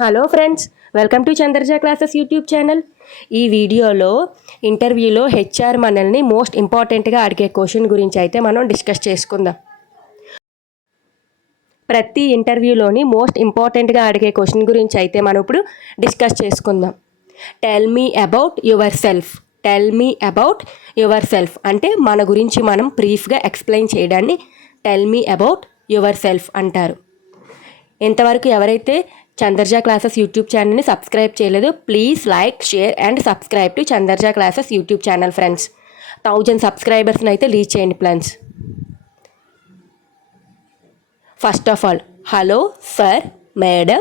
Hello friends, welcome to Chandraja classes YouTube channel. ఈ వీడియోలో ఇంటర్వ్యూలో హెచ్ఆర్ మనల్ని మోస్ట్ ఇంపార్టెంట్గా అడిగే క్వశ్చన్ గురించి అయితే మనం డిస్కస్ చేసుకుందాం. ప్రతి ఇంటర్వ్యూలోని మోస్ట్ ఇంపార్టెంట్గా అడిగే క్వశ్చన్ గురించి అయితే మనం ఇప్పుడు డిస్కస్ చేసుకుందాం. Tell me about your self. Tell me about your self అంటే మన గురించి మనం బ్రీఫ్గా ఎక్స్ప్లెయిన్ చేయడాన్ని tell me about your self అంటారు. ఇంతవరకు ఎవరైతే చంద్రజ క్లాసెస్ యూట్యూబ్ ఛానల్ని సబ్స్క్రైబ్ చేయలేదు, please like, share and subscribe to Chandraja classes YouTube channel friends. 1000 సబ్స్క్రైబర్స్ని అయితే రీచ్ చేయండి plans. First of all, hello sir, madam,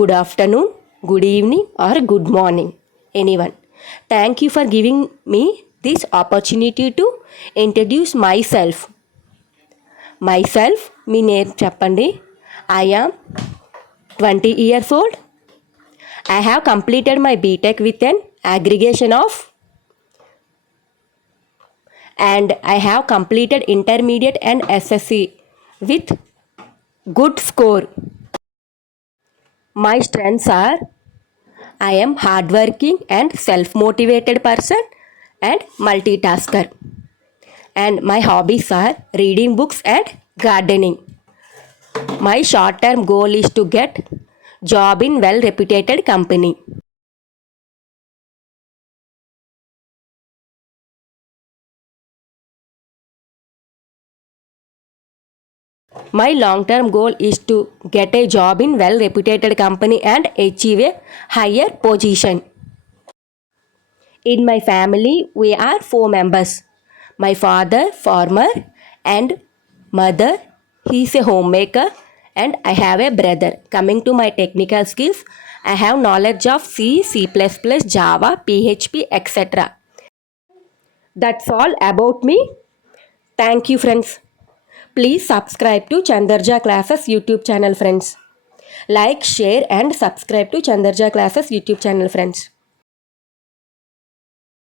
good afternoon, good evening or good morning, anyone. Thank you for giving me this opportunity to introduce my self. మీ నేమ్ చెప్పండి. I am 20 years old. I have completed my BTech with an aggregation of, and I have completed intermediate and SSC with good score. My strengths are, I am hardworking and self-motivated person and multitasker. And my hobbies are reading books and gardening. My short-term goal is to get job in well-reputed company. My long-term goal is to get a job in well-reputed company and achieve a higher position. In my family, we are 4 members. My father, farmer, and mother, he is a homemaker, and I have a brother. Coming to my technical skills, I have knowledge of C, C++, Java, PHP, etc. That's all about me. Thank you friends. Please subscribe to Chandarja Classes YouTube channel friends. Like, share and subscribe to Chandarja Classes YouTube channel friends.